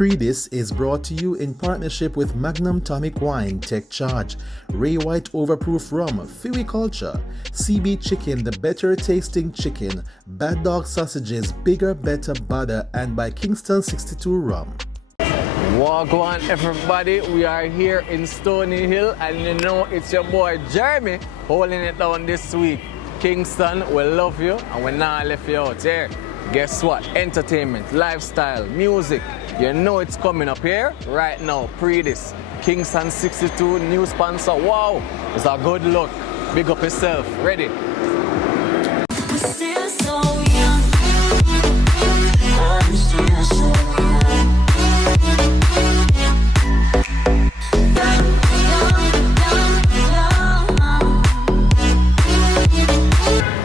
Pree is brought to you in partnership with Magnum Tonic Wine, Take Charge, Ray White Overproof Rum, Fiwi Culture, CB Chicken, the better tasting chicken, Bad Dog Sausages, Bigger, Better, Badder, and by Kingston 62 Rum. Walk on everybody, we are here in Stony Hill and you know it's your boy Jeremy holding it down this week. Kingston, we love you and we not left you out here. Guess what? Entertainment, lifestyle, music, you know it's coming up here right now. Pree this, Kingston 62 new sponsor. Wow, it's a good look. Big up yourself. Ready? We're still so young. I'm still so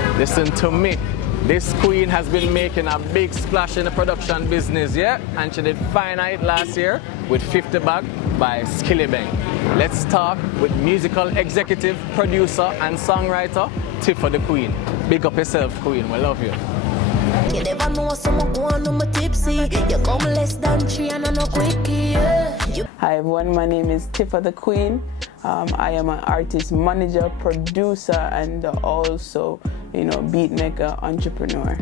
young. Listen to me. This queen has been making a big splash in the production business, yeah? And she did fine it last year with 50 Bag by Skillibeng. Let's talk with musical executive, producer, and songwriter, TifahTheQueen. Big up yourself, queen. We love you. You never know someone going on my tipsy. You come less than 3 and I'm no quickie, yeah. Hi everyone, my name is TifahTheQueen. I am an artist manager, producer, and also, beat maker, entrepreneur.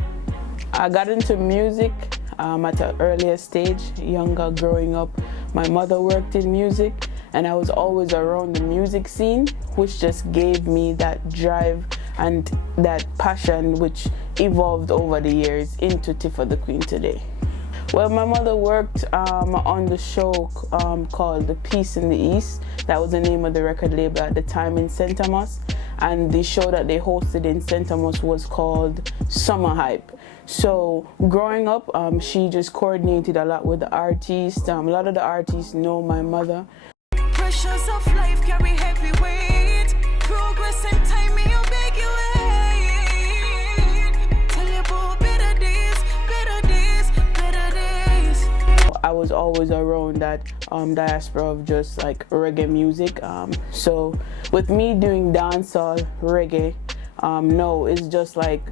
I got into music at an earlier stage, younger, growing up. My mother worked in music, and I was always around the music scene, which just gave me that drive and that passion, which evolved over the years into TifahTheQueen today. Well, my mother worked on the show called The Peace in the East. That was the name of the record label at the time in St. Thomas. And the show that they hosted in St. Thomas was called Summer Hype. So growing up, she just coordinated a lot with the artists. A lot of the artists know my mother. Pressures of life carry heavy weight. Progress and time, me, you beg you wait. Tell you about better days, better days, better days. I was always around that diaspora of just like reggae music. So with me doing dancehall reggae, no, it's just like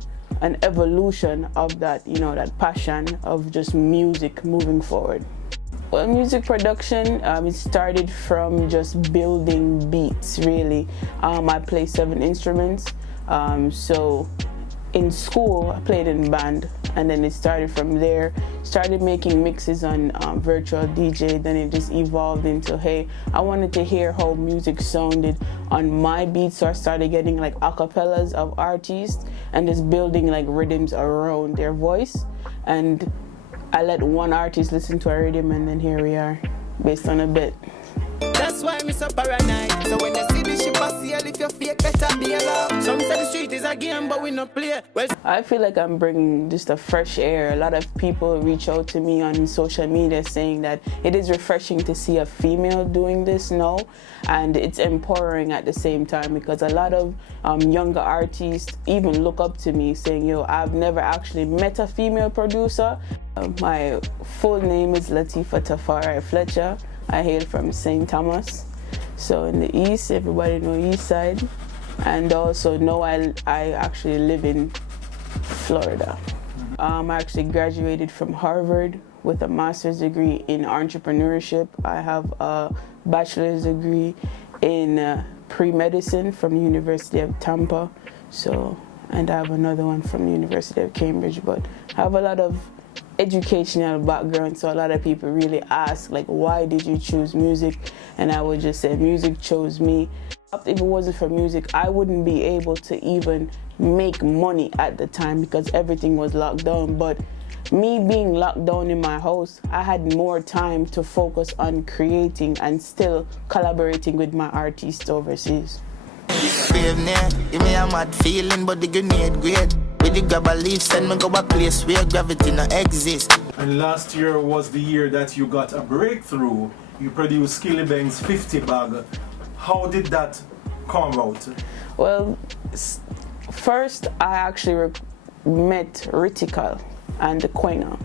an evolution of that, that passion of just music moving forward. Well, music production, it started from just building beats, really. I play 7 instruments. So in school, I played in band, and then it started from there. Started making mixes on virtual DJ, then it just evolved into, hey, I wanted to hear how music sounded on my beats, so I started getting like acapellas of artists and just building like rhythms around their voice. And I let one artist listen to a rhythm, and then here we are, based on a bit. That's why I'm so paranoid. So when you see this ship I see if you fake better be alone. Some say the street is a game but we no play. Well, I feel like I'm bringing just a fresh air. A lot of people reach out to me on social media saying that it is refreshing to see a female doing this now, and it's empowering at the same time, because a lot of younger artists even look up to me saying, yo, I've never actually met a female producer. My full name is Latifah Tafari Fletcher. I hail from St. Thomas, so in the east, everybody know east side, and also know I actually live in Florida. I actually graduated from Harvard with a master's degree in entrepreneurship. I have a bachelor's degree in pre-medicine from the University of Tampa, and I have another one from the University of Cambridge, but I have a lot of educational background, so a lot of people really ask, like, why did you choose music? And I would just say music chose me. If it wasn't for music, I wouldn't be able to even make money at the time because everything was locked down. But me being locked down in my house, I had more time to focus on creating and still collaborating with my artists overseas. give me a mad feeling but the grenade great. With the grab a leaf, send me go a place where gravity no exist. And last year was the year that you got a breakthrough. You produced Skillibeng's 50 Bag. How did that come about? Well, first I actually met Ritical and Quenga.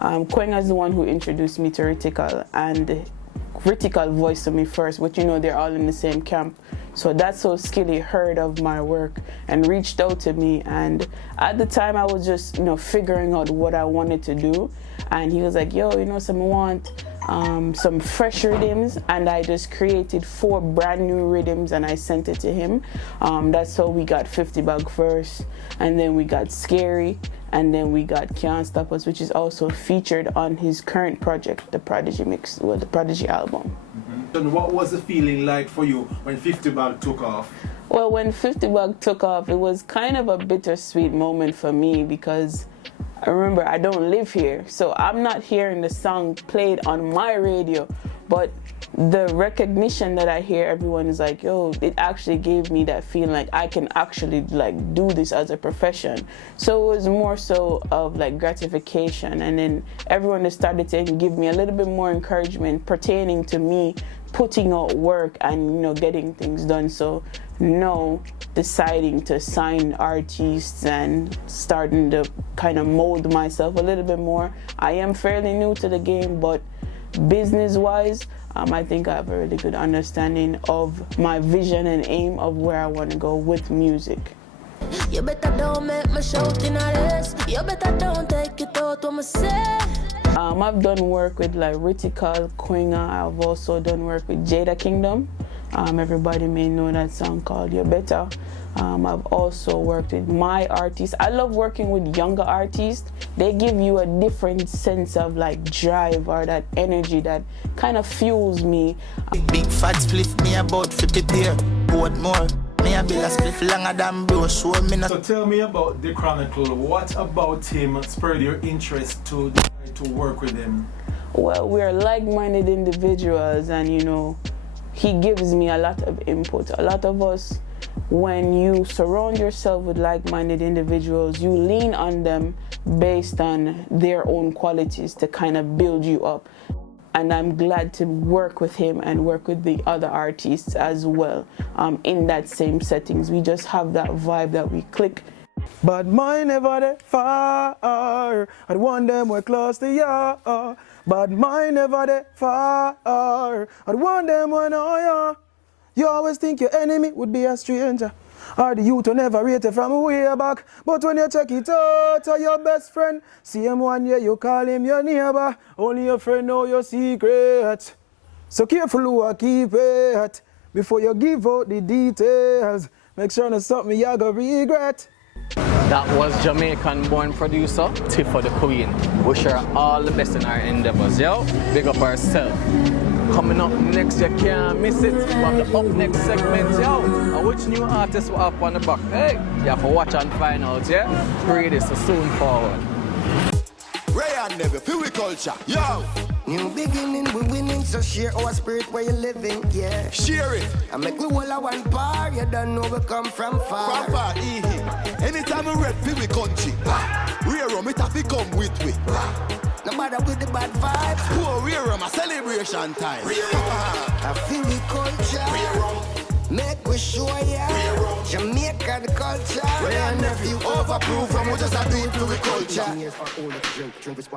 Quenga is the one who introduced me to Ritical, and Ritical voiced to me first, but you know they're all in the same camp. So that's how Skilly heard of my work and reached out to me. And at the time I was just, figuring out what I wanted to do. And he was like, yo, I want some fresh rhythms, and I just created 4 brand new rhythms and I sent it to him. That's how we got 50 Bag first, and then we got Scary, and then we got Can't Stop Us, which is also featured on his current project, the Prodigy mix, the Prodigy album. And what was the feeling like for you when 50 Bag took off? Well, when 50 Bag took off, it was kind of a bittersweet moment for me because I remember I don't live here, so I'm not hearing the song played on my radio, but the recognition that I hear, everyone is like, yo, it actually gave me that feeling like I can actually do this as a profession. So it was more so of gratification, and then everyone has started to give me a little bit more encouragement pertaining to me putting out work and getting things done. So now deciding to sign artists and starting to kind of mold myself a little bit more. I am fairly new to the game, but business-wise, I think I have a really good understanding of my vision and aim of where I want to go with music. You better don't make me shout in a race. You better don't take it out what me say. I've done work with Ritical, Quinga. I've also done work with Jada Kingdom. Everybody may know that song called You Better. I've also worked with my artists. I love working with younger artists. They give you a different sense of drive or that energy that kind of fuels me. Big fat split me about 50 pair. What more? Me a bill a split longer than bro. Show me not. So tell me about The Chronicle. What about him spurred your interest to decide to work with him? Well, we're like-minded individuals, and he gives me a lot of input. A lot of us, when you surround yourself with like-minded individuals, you lean on them based on their own qualities to kind of build you up. And I'm glad to work with him and work with the other artists as well in that same settings. We just have that vibe that we click. But mine never they far. I want them we're close to ya. But mine never they far. I want them when I. You always think your enemy would be a stranger, or the youth who never rated from way back. But when you check it out, are your best friend. See him one year, you call him your neighbor. Only your friend know your secret. So careful who I keep it before you give out the details. Make sure it's something you go regret. That was Jamaican-born producer TifahTheQueen. Wish her all the best in her endeavors, yo. Big up herself. Coming up next, you can't miss it. We have the Up Next segment, yo. And which new artist we have on the back? Hey, you have to watch and find out, yeah? Pree this soon forward. Ray and Never, feel we culture, yo. New beginning, we winning, so share our spirit where you living, yeah. Share it. I make we all a one par, you don't know we come from far. From far, anytime we red, feel we country. Rear rum, it have to come with we. No matter with the bad vibes. Poor rear rum, a celebration time. I feel we culture. Make we show ya. Jamaican culture. Ray and Nephew overproof, and we just a do it to we culture. Drink responsibly.